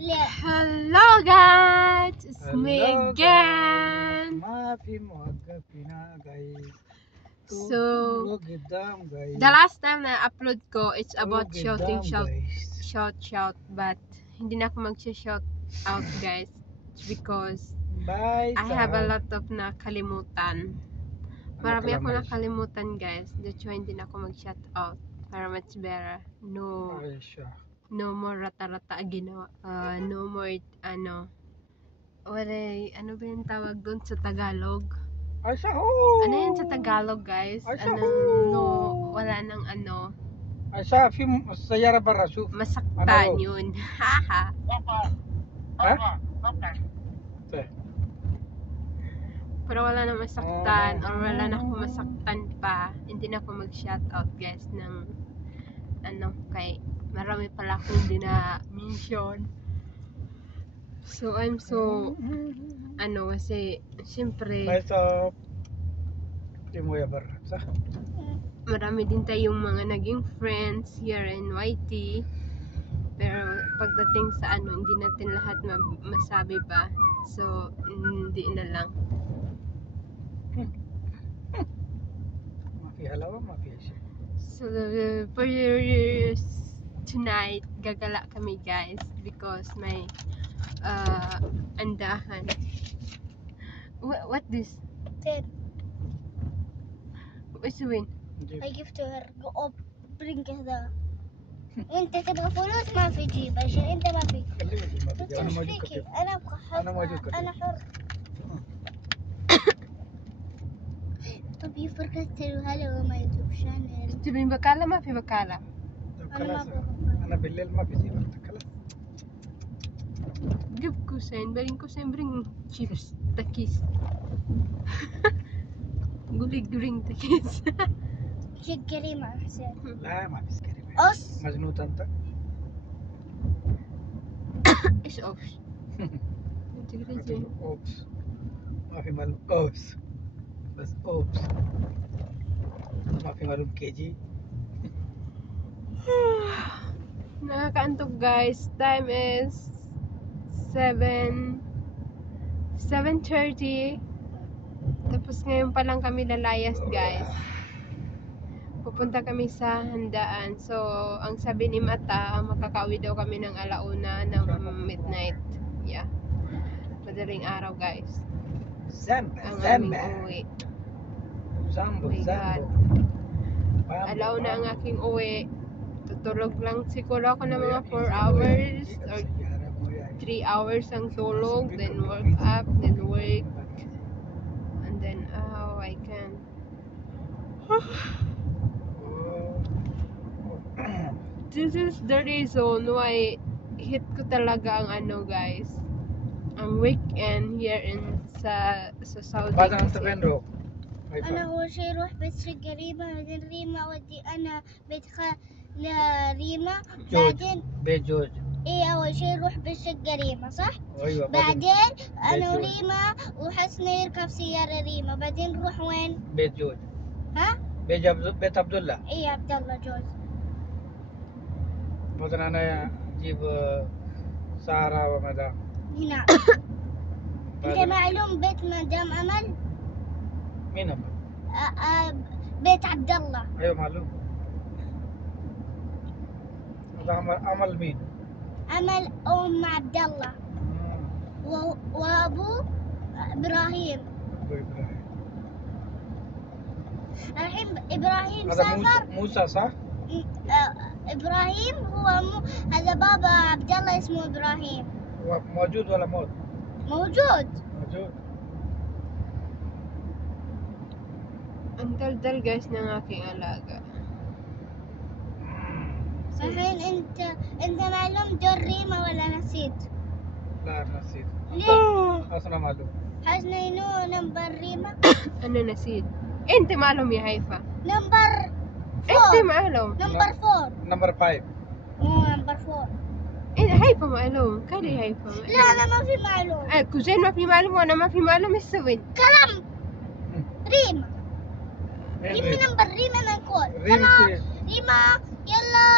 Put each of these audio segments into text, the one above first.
Hello guys, it's me again. So the last time na upload ko, it's about shouting shout, but hindi na ako mag-shout out guys. It's because I have a lot of nakalimutan. Marami ako nakalimutan guys. That's why hindi na ako mag-shout out. Para much better. No more rata-rata ginawa. No more ano ba yung tawag doon sa Tagalog? Ano yun sa Tagalog guys? Wala nang ano. Masaktan yun. Haha. Pero wala na masaktan or wala na akong masaktan pa. Hindi na ako mag-shoutout guys ng kay marami pala akong hindi na mention. So I'm so kasi siyempre marami din tayong mga naging friends here in YT, pero pagdating sa hindi natin lahat masabi pa, so hindi na lang. So for tonight gagala kami guys because may andahan. What this? Ted. What's the win? I give to her. Go up. Bring كذا. وانت تبغى فلوس ما في جيب عشان انت ما في. انا ابغى حر. انا حر. طب يفرقت هلا وما يجيب شانل. تبين بكالة ما في بكالة. انا بالليل ما في زي خلاص. جيب كوسين برين شيبس تكيس. قولي جرين تكيس. شيء كريمة حسين. لا ما في كريمة. أوس. مجنون أنت. إيش أوبس؟ أوبس. ما في معلوم أوبس. بس أوبس. ما في معلوم كيجي. Nakakaantok guys. Time is 7:30. Tapos ngayon pa lang kami lalayas guys. Pupunta kami sa handaan. So ang sabi ni Mata, makakauwi daw kami ng 1:00 ng midnight. Yeah. Madaling araw guys. Ang aming uwi. Zambo. 1:00 ang aking uwi. Tutulog lang siguro ako ng mga 4 hours or 3 hours ang tulog, then work up, then work, and then I can this is the reason why hit ko talaga ang guys, ang weekend here in sa Saudi. أنا أول شيء أروح بيت شقة ريما، بعدين ريما أودي أنا بيت ريما، بعدين بيت جوج. إيه أول شيء أروح بيت شقة ريما صح؟ أيوة. بعدين أنا وريما وحسنا يركب سيارة ريما، بعدين نروح وين؟ بيت جوج. ها؟ بيت عبد الله. إيه عبد الله جوز. مثلا أنا أجيب سارة ومدام. هنا. أنت معلوم بيت مدام أمل؟ مين أمل؟ بيت عبد الله. أيوة معلوم. أمل مين؟ أمل أم عبد الله. وأبو إبراهيم. أبو إبراهيم. الحين إبراهيم هذا سافر. موسى صح؟ إبراهيم هو هذا بابا عبد الله اسمه إبراهيم. موجود ولا موت؟ موجود. Ang daldal guys ng aking alaga. الحين أنت معلوم دور ريما ولا نسيت؟ لا نسيت. ليه؟ أصلا معلوم. حسنا ينو نمبر ريما؟ أنا نسيت. أنت معلوم يا هيفا. نمبر 4. أنت معلوم. نمبر 4. نمبر 5. مو نمبر 4. أنت هيفا معلوم. كاري هيفا معلوم. لا أنا ما في معلوم. كوزين ما في معلوم وأنا ما في معلوم. إيش سوين؟ كلام. ريما. ريما نمبر ريما ما نقول. خلاص. ريما يلا.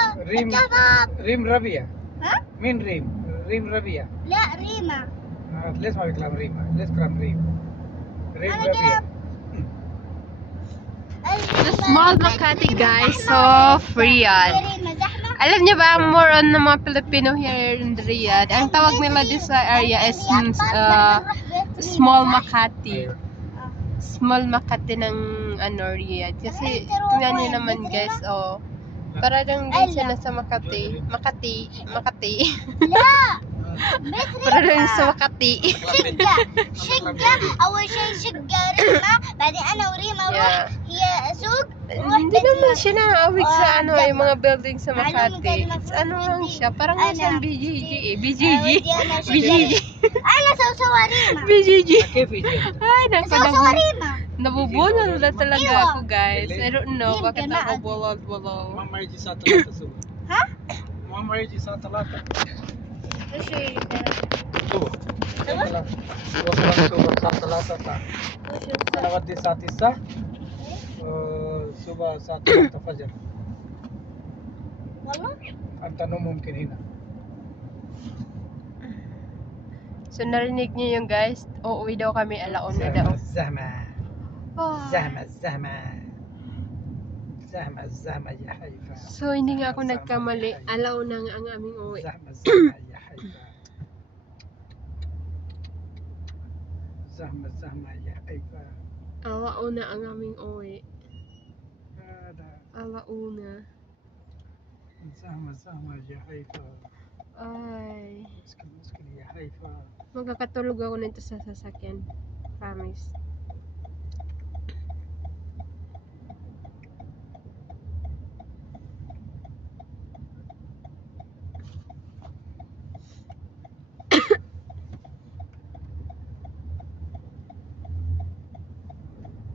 ريم ربيع. ها؟ مين ريم؟ ريم ربيع. لا ريما. ليش ما في كلام ريما؟ ليش كلام ريم؟ ريم أنا ربيع. The small Makati guys, so Riyadh. ريما زحمة. Alam niyo ba, more on ng mga Pilipino here in Riyadh, ang tawag nila dito sa area is small Makati. Small Makati ng ano, Riyadh. Kasi tingnan niyo naman guys, oh. Para lang din sila sa Makati. Makati. لا. Para lang sa Makati. شقة أول شيء شقة ريما بعدين أنا وريما نروح هي سوق نروح Hindi naman siya naawig sa Oh, ano, yung mga building sa Makati. It's ano lang siya, parang isang BGG eh. BGG. BGG. أنا سوسوى ريما. BGG. كيف يجي؟ Ay, سوسوى ريما. nabubulol na talaga ako guys. I don't know bakit ako bulol-bulol. ماما يجي الساعة 3 الصبح. ها؟ ماما يجي الساعة 3. إيش هي؟ الصبح. وصلت الصبح الساعة 3. أنا ودي الساعة 9. الصبح الساعة 3 فجر. والله؟ أنت نوم ممكن هنا. So narinig niyo yung guys, uuwi daw kami alauna daw. الزحمة Oh. الزحمة الزحمة يا حيفا. So hindi nga ako nagkamali, alauna nga ang aming uwi. الزحمة يا حيفا. زحمة يا حيفا. Alauna ang aming uwi. هذا Alauna. زحمة يا حيفا. Ay. مسكين يا حيفا. Magkakatulog ako nito sa sasakyan. Promise.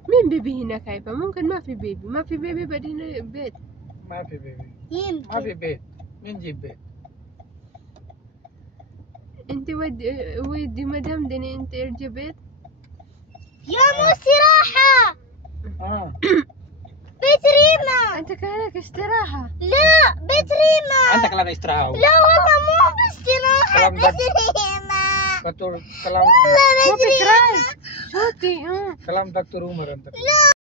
مين بيبي هنا خايفة؟ ممكن ما في بيبي بعدين بيت. ما في بيبي. ما في يمكن. بيت. مين جيب بيت؟ انت ودي مدام دني انت ارجع بيت. يا مو استراحة. بيت ريما. انت كانك استراحة. لا بيت ريما. عندك كلام استراحة. لا والله مو باستراحة كلام بيت ريما. دكتور كلام ما في كراي. صوتي كلام دكتور عمر انت. لا